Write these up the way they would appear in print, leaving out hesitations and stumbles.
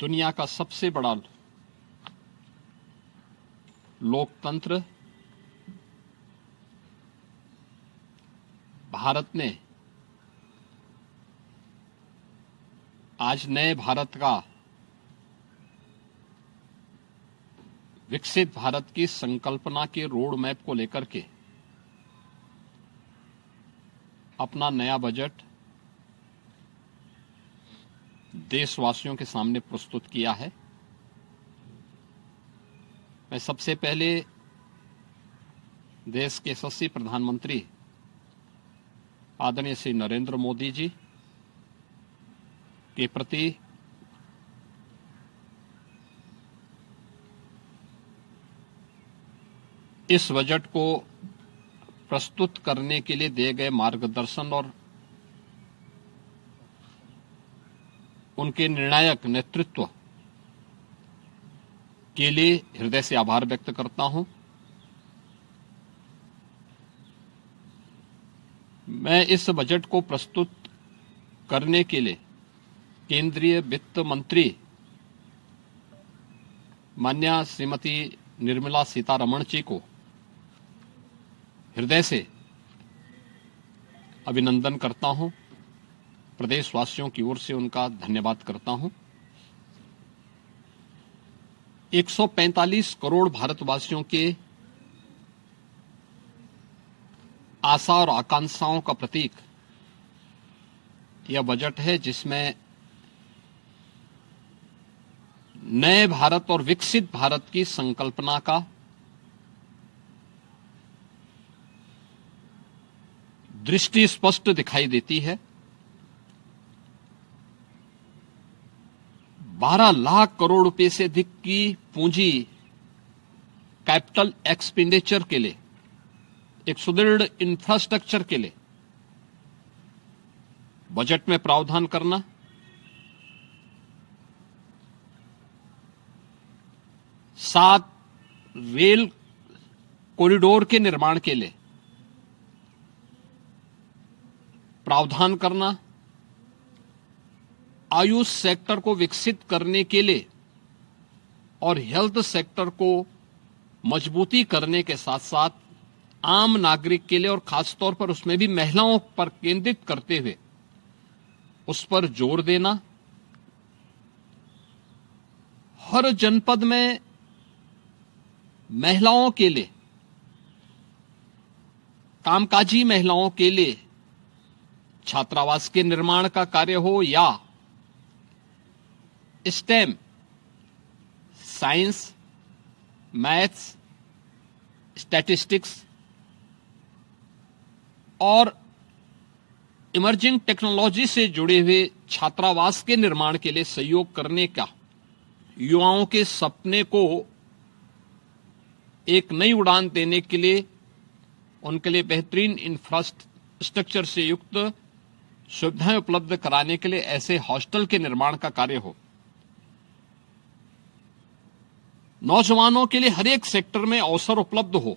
दुनिया का सबसे बड़ा लोकतंत्र भारत ने आज नए भारत का, विकसित भारत की संकल्पना के रोड मैप को लेकर के अपना नया बजट देशवासियों के सामने प्रस्तुत किया है। मैं सबसे पहले देश के यशस्वी प्रधानमंत्री आदरणीय श्री नरेंद्र मोदी जी के प्रति इस बजट को प्रस्तुत करने के लिए दिए गए मार्गदर्शन और उनके निर्णायक नेतृत्व के लिए हृदय से आभार व्यक्त करता हूं। मैं इस बजट को प्रस्तुत करने के लिए केंद्रीय वित्त मंत्री माननीय श्रीमती निर्मला सीतारमण जी को हृदय से अभिनंदन करता हूं, प्रदेशवासियों की ओर से उनका धन्यवाद करता हूं। 145 करोड़ भारतवासियों के आशा और आकांक्षाओं का प्रतीक यह बजट है, जिसमें नए भारत और विकसित भारत की संकल्पना का दृष्टि स्पष्ट दिखाई देती है। 12 लाख करोड़ रुपए से अधिक की पूंजी कैपिटल एक्सपेंडिचर के लिए, एक सुदृढ़ इंफ्रास्ट्रक्चर के लिए बजट में प्रावधान करना, सात रेल कॉरिडोर के निर्माण के लिए प्रावधान करना, आयुष सेक्टर को विकसित करने के लिए और हेल्थ सेक्टर को मजबूती करने के साथ साथ आम नागरिक के लिए और खासतौर पर उसमें भी महिलाओं पर केंद्रित करते हुए उस पर जोर देना, हर जनपद में महिलाओं के लिए, कामकाजी महिलाओं के लिए छात्रावास के निर्माण का कार्य हो या स्टेम, साइंस, मैथ्स, स्टैटिस्टिक्स और इमर्जिंग टेक्नोलॉजी से जुड़े हुए छात्रावास के निर्माण के लिए सहयोग करने का युवाओं के सपने को एक नई उड़ान देने के लिए उनके लिए बेहतरीन इंफ्रास्ट्रक्चर से युक्त सुविधाएं उपलब्ध कराने के लिए ऐसे हॉस्टल के निर्माण का कार्य हो, नौजवानों के लिए हर एक सेक्टर में अवसर उपलब्ध हो,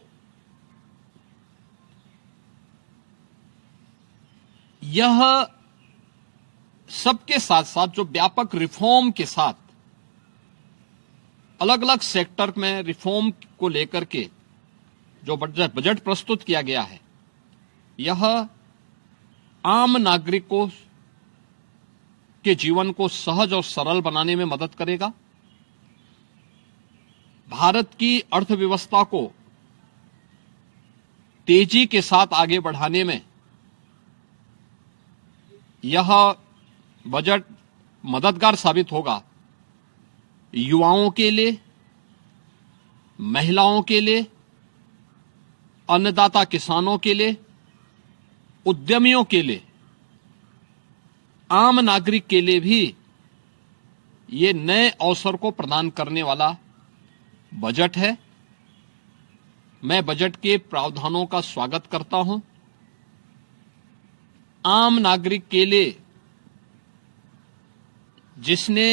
यह सबके साथ साथ जो व्यापक रिफॉर्म के साथ अलग अलग सेक्टर में रिफॉर्म को लेकर के जो बजट प्रस्तुत किया गया है, यह आम नागरिकों के जीवन को सहज और सरल बनाने में मदद करेगा। भारत की अर्थव्यवस्था को तेजी के साथ आगे बढ़ाने में यह बजट मददगार साबित होगा। युवाओं के लिए, महिलाओं के लिए, अन्नदाता किसानों के लिए, उद्यमियों के लिए, आम नागरिक के लिए भी ये नए अवसर को प्रदान करने वाला बजट है। मैं बजट के प्रावधानों का स्वागत करता हूं। आम नागरिक के लिए, जिसने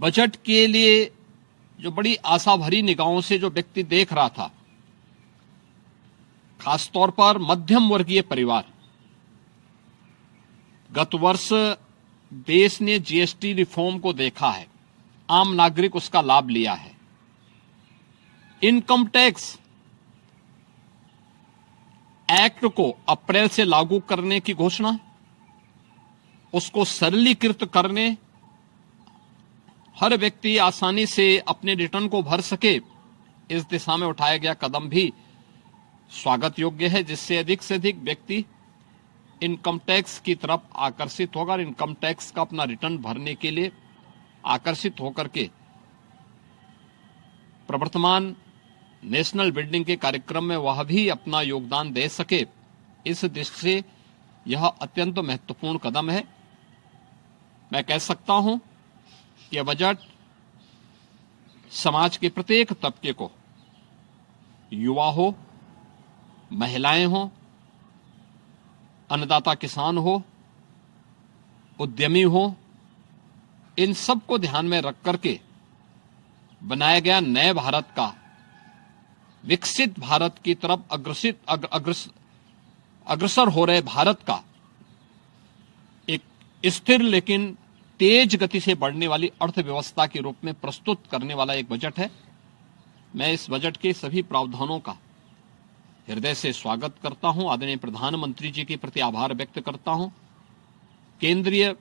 बजट के लिए जो बड़ी आशा भरी निगाहों से जो व्यक्ति देख रहा था, खासतौर पर मध्यम वर्गीय परिवार, गत वर्ष देश ने जीएसटी रिफॉर्म को देखा है, आम नागरिक उसका लाभ लिया है। इनकम टैक्स एक्ट को अप्रैल से लागू करने की घोषणा, उसको सरलीकृत करने, हर व्यक्ति आसानी से अपने रिटर्न को भर सके, इस दिशा में उठाया गया कदम भी स्वागत योग्य है, जिससे अधिक से अधिक व्यक्ति इनकम टैक्स की तरफ आकर्षित होगा और इनकम टैक्स का अपना रिटर्न भरने के लिए आकर्षित होकर के प्रवर्तमान नेशनल बिल्डिंग के कार्यक्रम में वह भी अपना योगदान दे सके। इस दृष्टि से यह अत्यंत महत्वपूर्ण कदम है। मैं कह सकता हूं कि यह बजट समाज के प्रत्येक तबके को, युवा हो, महिलाएं हो, अन्नदाता किसान हो, उद्यमी हो, इन सब को ध्यान में रख करके बनाया गया नए भारत का, विकसित भारत की तरफ अग्रसर हो रहे भारत का एक स्थिर लेकिन तेज गति से बढ़ने वाली अर्थव्यवस्था के रूप में प्रस्तुत करने वाला एक बजट है। मैं इस बजट के सभी प्रावधानों का हृदय से स्वागत करता हूं। आदरणीय प्रधानमंत्री जी के प्रति आभार व्यक्त करता हूं। केंद्रीय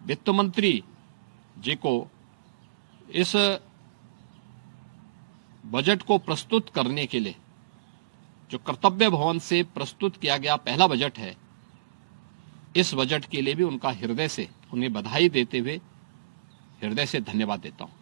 वित्त मंत्री जी को इस बजट को प्रस्तुत करने के लिए, जो कर्तव्य भवन से प्रस्तुत किया गया पहला बजट है, इस बजट के लिए भी उनका हृदय से उन्हें बधाई देते हुए हृदय से धन्यवाद देता हूं।